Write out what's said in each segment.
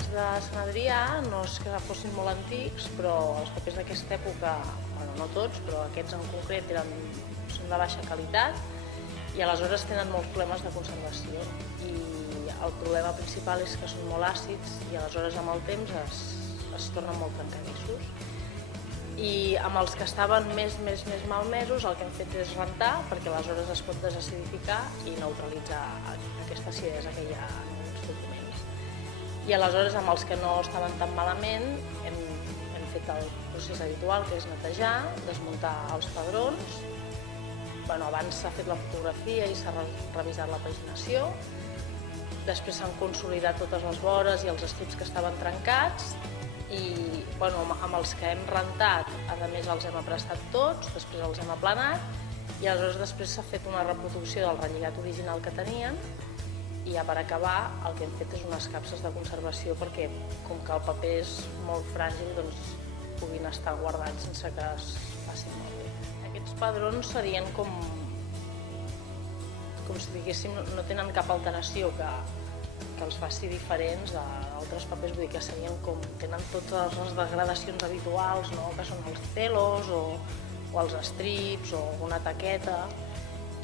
aquests de Sant Adrià no és que fossin molt antics, però els papers d'aquesta època, bueno, no tots, però aquests en concret són de baixa qualitat i aleshores tenen molts problemes de conservació. I el problema principal és que són molt àcids i aleshores amb el temps es tornen molt trencadissos. I amb els que estaven més malmesos el que hem fet és rentar, perquè aleshores es pot desacidificar i neutralitzar aquesta acidesa que hi ha en els documents. I aleshores amb els que no estaven tan malament hem fet el procés habitual, que és netejar, desmuntar els padrons. Abans s'ha fet la fotografia i s'ha revisat la paginació. Després s'han consolidat totes les vores i els estrips que estaven trencats. I amb els que hem rentat, a més els hem aprestat tots, després els hem aplanat i aleshores després s'ha fet una reproducció del relligat original que tenien i ja per acabar el que hem fet és unes capses de conservació perquè com que el paper és molt fràgil doncs puguin estar guardats sense que es facin malbé. Aquests padrons serien com si diguéssim no tenen cap alteració que els faci diferents d'altres papers, vull dir que serien tenen totes les degradacions habituals, que són els celos o els estrips o una taqueta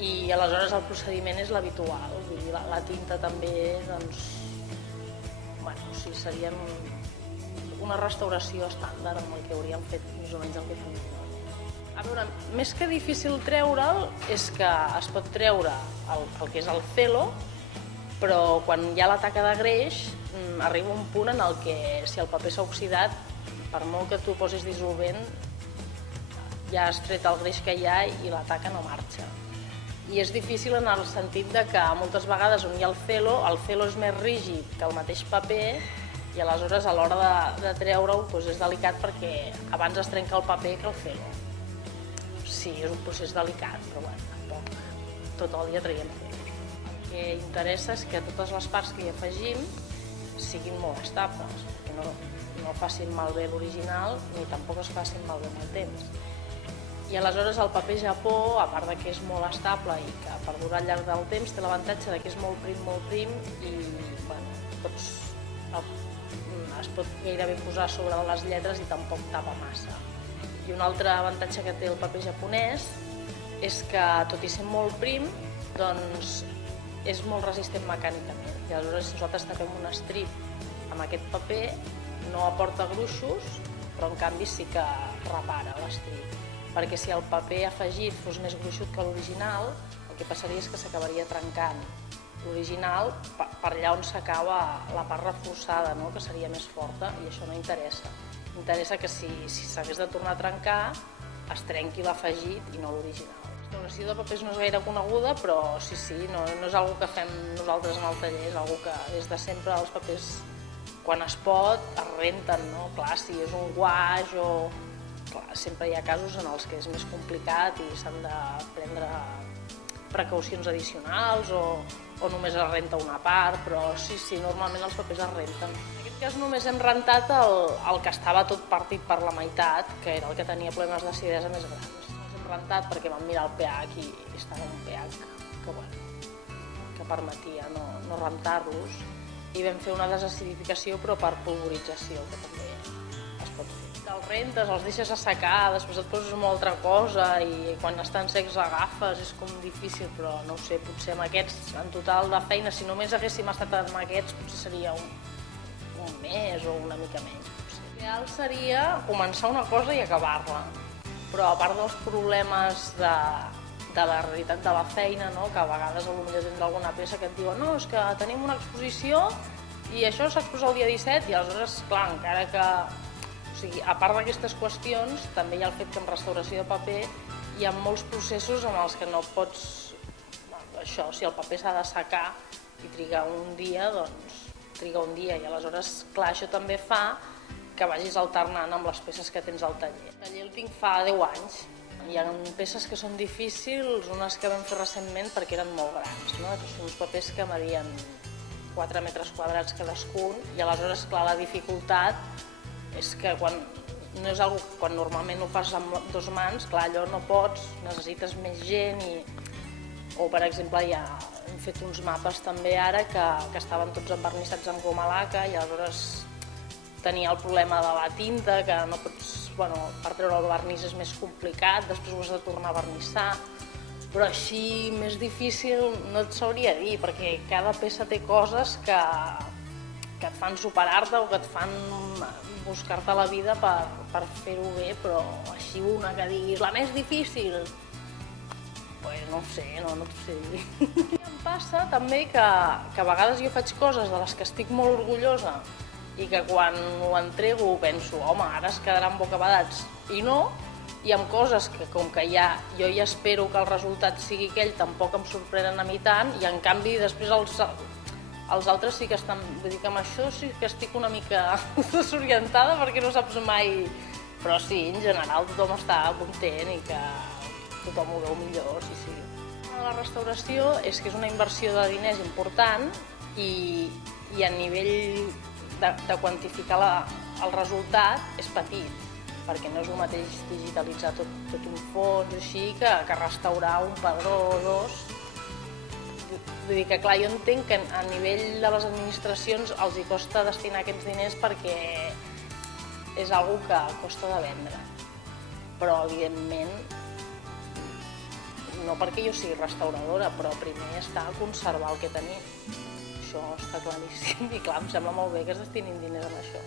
i aleshores el procediment és l'habitual, vull dir, la tinta també, serien una restauració estàndard amb el que hauríem fet més o menys el que fem. A veure, més que difícil treure'l és que es pot treure el que és el celo, però quan hi ha la taca de greix arriba un punt en el que si el paper s'ha oxidat, per molt que tu posis dissolvent, ja has tret el greix que hi ha i la taca no marxa. I és difícil en el sentit que moltes vegades on hi ha el celo és més rígid que el mateix paper i aleshores a l'hora de treure'l és delicat perquè abans es trenca el paper que el celo. Sí, és un procés delicat, però tampoc tot el dia traiem celo. El que interessa és que totes les parts que hi afegim siguin molt estables, perquè no facin malbé l'original ni tampoc es facin malbé amb el temps. I aleshores el paper Japó, a part que és molt estable i que perdura al llarg del temps, té l'avantatge que és molt prim i es pot gairebé posar sobre les lletres i tampoc tapa massa. I un altre avantatge que té el paper japonès és que, tot i ser molt prim, doncs és molt resistent mecànicament. I aleshores, si nosaltres tapem un estrip amb aquest paper, no aporta gruixos, però en canvi sí que repara l'estrip. Perquè si el paper afegit fos més gruixut que l'original, el que passaria és que s'acabaria trencant l'original per allà on s'acaba la part reforçada, que seria més forta, i això no interessa. Interessa que si s'hagués de tornar a trencar, es trenqui l'afegit i no l'original. La restauració de papers no és gaire coneguda, però sí, no és una que fem nosaltres en el taller, és una que des de sempre els papers, quan es pot, es renten, no? Clar, si és un guaix o... Clar, sempre hi ha casos en els que és més complicat i s'han de prendre precaucions addicionals o només es renta una part, però sí, normalment els papers es renten. En aquest cas només hem rentat el que estava tot partit per la meitat, que era el que tenia problemes d'acidesa més grans. Els hem rentat perquè vam mirar el pH i estava un pH que permetia no rentar-los i vam fer una desacidificació però per polvorització, que també es pot fer. Els rentes, els deixes assecar, després et poses una altra cosa i quan estan secs agafes, és com difícil, però no ho sé, potser amb aquests, en total de feina, si només haguéssim estat amb aquests, potser seria un mes o una mica menys. L'ideal seria començar una cosa i acabar-la, però a part dels problemes de la realitat de la feina, que a vegades potser tindrà alguna peça que et diuen no, és que tenim una exposició i això s'exposa el dia 17 i aleshores, clar, encara que... O sigui, a part d'aquestes qüestions, també hi ha el fet que en restauració de paper hi ha molts processos en els que no pots... Això, si el paper s'ha d'assecar i triga un dia, doncs triga un dia i aleshores, clar, això també fa que vagis alternant amb les peces que tens al taller. El taller el tinc fa 10 anys. Hi ha peces que són difícils, unes que vam fer recentment perquè eren molt grans, no? Són uns papers que medien 4 metres quadrats cadascun i aleshores, clar, la dificultat és que quan normalment ho fas amb 2 mans, clar, allò no pots, necessites més gent o, per exemple, hem fet uns mapes també ara que estaven tots envernissats amb goma laca i aleshores tenia el problema de la tinta, que no pots, per treure el vernís és més complicat, després ho has de tornar a vernissar, però així més difícil no et sabria dir, perquè cada peça té coses que et fan superar-te o que et fan buscar-te la vida per fer-ho bé, però així una que diguis la més difícil, no ho sé, no t'ho sé dir. Em passa també que a vegades jo faig coses de les que estic molt orgullosa i que quan ho entrego penso, home, ara es quedaran bocabadats, i no, i amb coses que com que jo ja espero que el resultat sigui aquell, tampoc em sorprenen a mi tant, i en canvi després els altres sí que estan, vull dir que amb això sí que estic una mica desorientada perquè no saps mai, però sí, en general tothom està content i que tothom ho veu millor, sí. La restauració és que és una inversió de diners important i a nivell de quantificar el resultat és petit, perquè no és el mateix digitalitzar tot un fons així que restaurar un padró o dos. Vull dir que, clar, jo entenc que a nivell de les administracions els hi costa destinar aquests diners perquè és una cosa que costa de vendre. Però, evidentment, no perquè jo sigui restauradora, però primer està a conservar el que tenim. Això està claríssim i, clar, em sembla molt bé que es destinin diners en això.